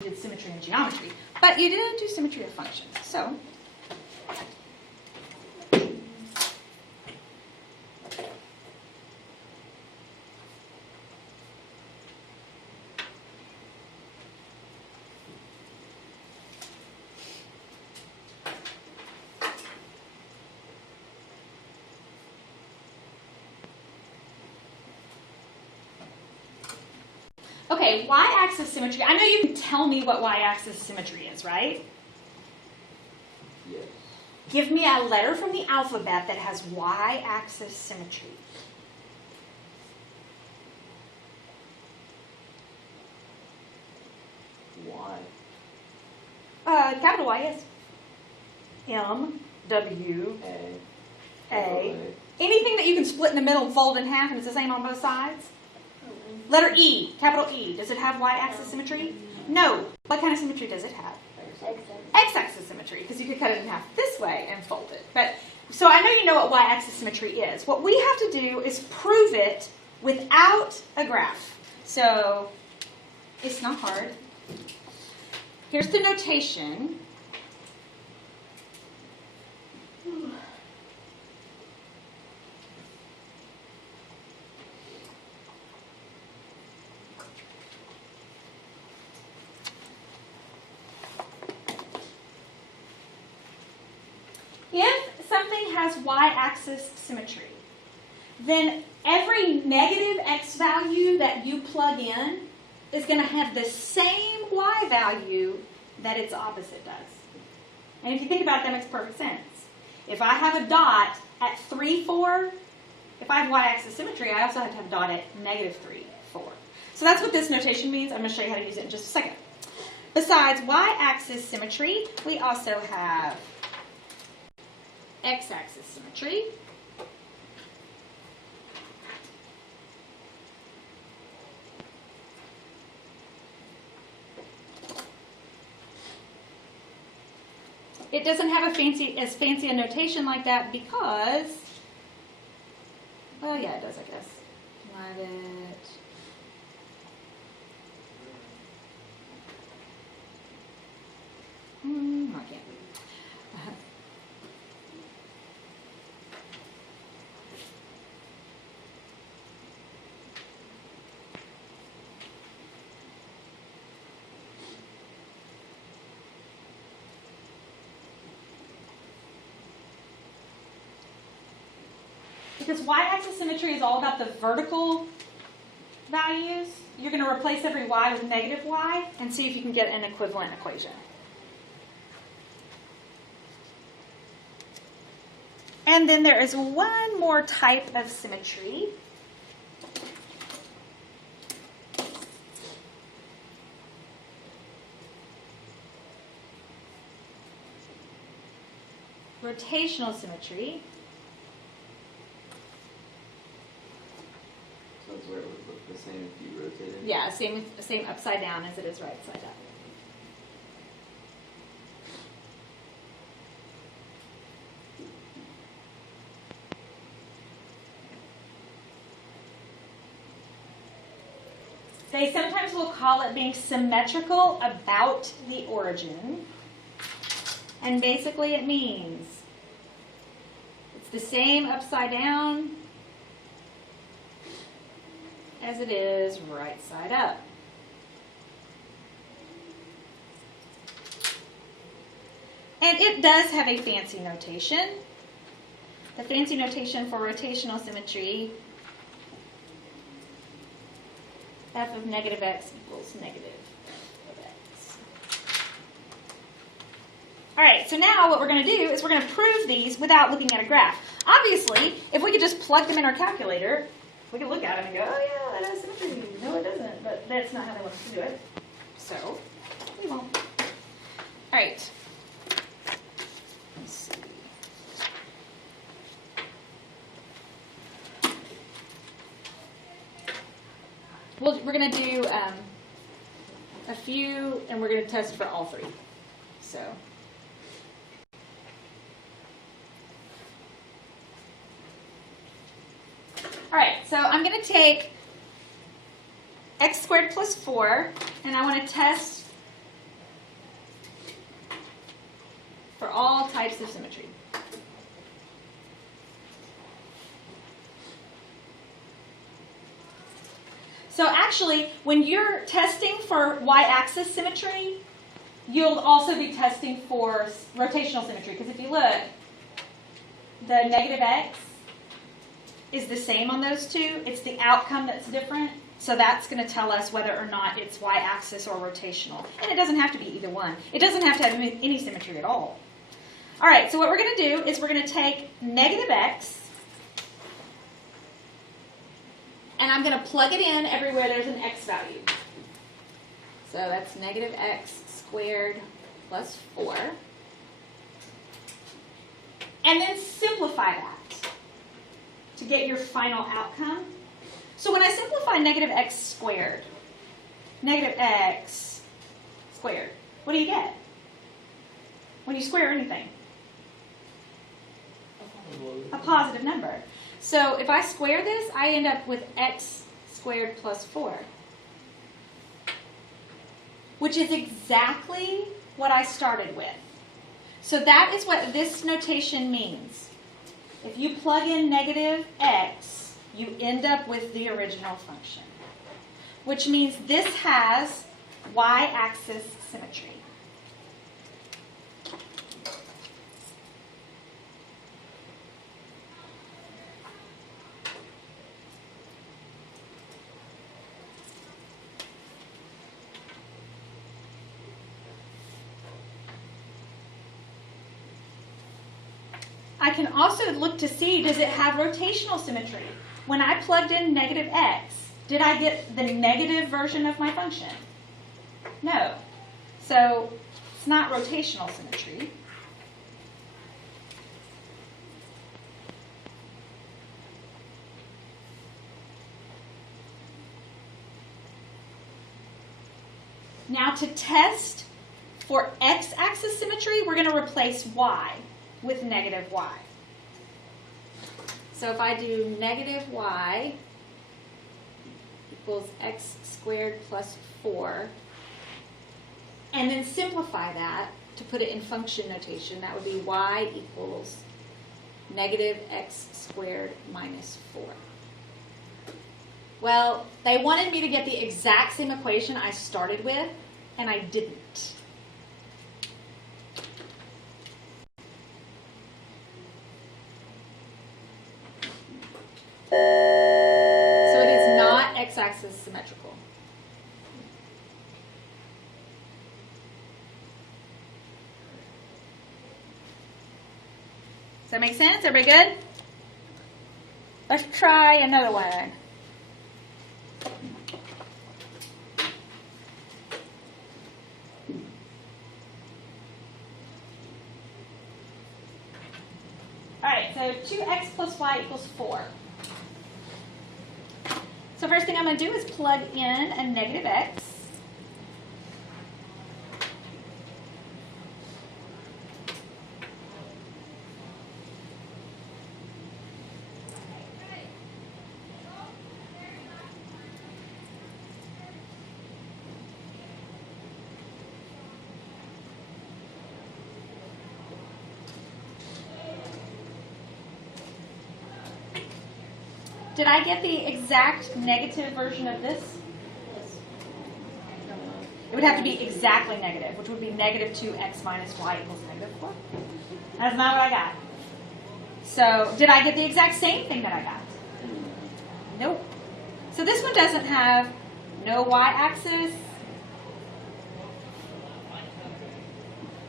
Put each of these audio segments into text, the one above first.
you did symmetry and geometry, but you didn't do symmetry of functions. So okay, y-axis symmetry. I know you can tell me what y-axis symmetry is, right? Yes. Give me a letter from the alphabet that has y-axis symmetry. Y. Capital Y, yes. M, W, A. Anything that you can split in the middle and fold in half and it's the same on both sides? Letter E, capital E. Does it have y-axis symmetry? No. What kind of symmetry does it have? X-axis symmetry, because you could cut it in half this way and fold it. But so I know you know what y-axis symmetry is. What we have to do is prove it without a graph. So it's not hard. Here's the notation. If something has y-axis symmetry, then every negative x value that you plug in is going to have the same y value that its opposite does. And if you think about it, that makes perfect sense. If I have a dot at 3, 4, if I have y-axis symmetry, I also have to have a dot at -3, 4. So that's what this notation means. I'm going to show you how to use it in just a second. Besides y-axis symmetry, we also have x-axis symmetry. It doesn't have as fancy a notation like that because, well, yeah, it does, I guess. Let it. I can't. Because y-axis symmetry is all about the vertical values, you're going to replace every y with negative y and see if you can get an equivalent equation. And then there is one more type of symmetry. Rotational symmetry. So it's where it would look the same if you rotated? Yeah, same upside down as it is right side up. They sometimes will call it being symmetrical about the origin. And basically it means it's the same upside down as it is right side up. And it does have a fancy notation. The fancy notation for rotational symmetry, f of negative x equals negative of x. All right, so now what we're going to do is we're going to prove these without looking at a graph. Obviously, if we could just plug them in our calculator, we can look at them and go, oh yeah, that has symmetry. No, it doesn't, but that's not how they want us to do it. So, we won't. All right. Let's see. We're going to do a few, and we're going to test for all three. So. All right, so I'm going to take x squared plus 4, and I want to test y-axis of symmetry. So actually, when you're testing for y-axis symmetry, you'll also be testing for rotational symmetry. Because if you look, the negative x is the same on those two. It's the outcome that's different. So that's going to tell us whether or not it's y-axis or rotational. And it doesn't have to be either one. It doesn't have to have any symmetry at all. All right, so what we're going to do is we're going to take negative x, and I'm going to plug it in everywhere there's an x value. So that's negative x squared plus 4. And then simplify that to get your final outcome. So when I simplify negative x squared, what do you get when you square anything? A positive number. So if I square this, I end up with x squared plus 4, which is exactly what I started with. So that is what this notation means. If you plug in negative x, you end up with the original function, which means this has y-axis symmetry. I can also look to see, does it have rotational symmetry? When I plugged in negative x, did I get the negative version of my function? No. So it's not rotational symmetry. Now to test for x-axis symmetry, we're going to replace y with negative y. So if I do negative y equals x squared plus 4, and then simplify that to put it in function notation, that would be y equals negative x squared minus 4. Well, they wanted me to get the exact same equation I started with, and I didn't. So it is not x-axis symmetrical. Does that make sense? Everybody good? Let's try another one. All right, so 2x plus y equals 4. So first thing I'm going to do is plug in a negative x. Did I get the exact negative version of this? It would have to be exactly negative, which would be negative 2x minus y equals negative 4. That's not what I got. So did I get the exact same thing that I got? Nope. So this one doesn't have no y-axis,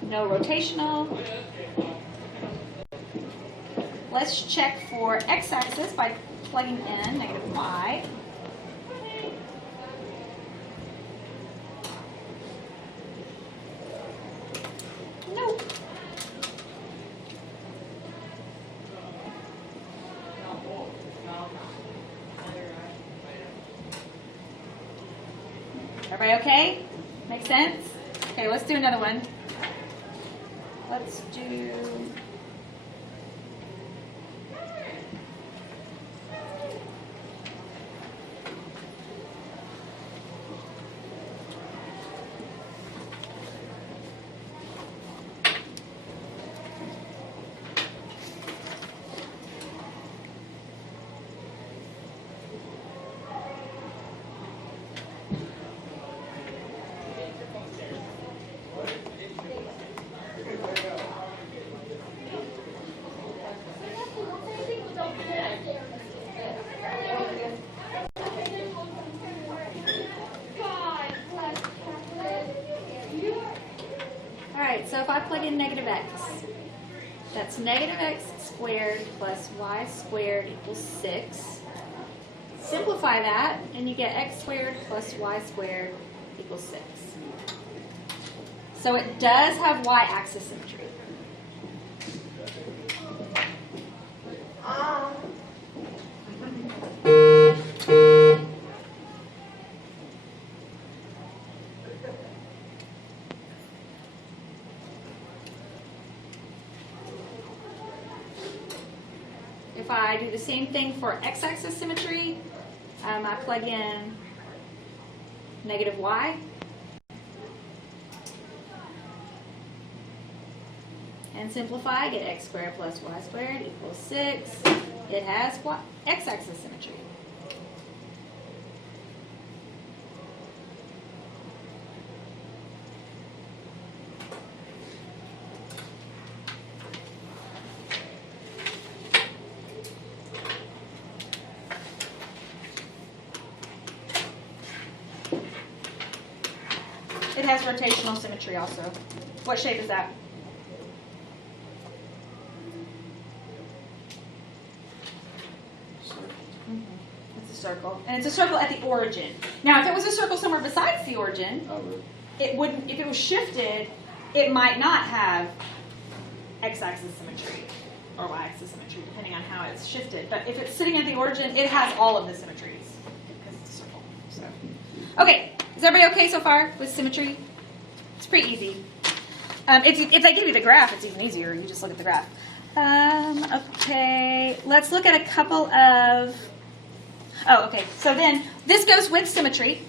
no rotational. Let's check for x-axis by plugging in negative y. Nope. Everybody okay? Make sense? Okay, let's do another one. Let's do... right, so if I plug in negative x, that's negative x squared plus y squared equals 6. Simplify that, and you get x squared plus y squared equals 6. So it does have y-axis symmetry. If I do the same thing for x-axis symmetry, I plug in negative y. And simplify, I get x squared plus y squared equals 6. It has x-axis symmetry. It has rotational symmetry also. What shape is that? It's a circle. And it's a circle at the origin. Now, if it was a circle somewhere besides the origin, it wouldn't, if it was shifted, it might not have x-axis symmetry or y-axis symmetry, depending on how it's shifted. But if it's sitting at the origin, it has all of the symmetries because it's a circle. So, okay. Is everybody okay so far with symmetry? It's pretty easy. If they give you the graph, it's even easier. You just look at the graph. Okay, let's look at a couple of... Oh, okay. So then this goes with symmetry.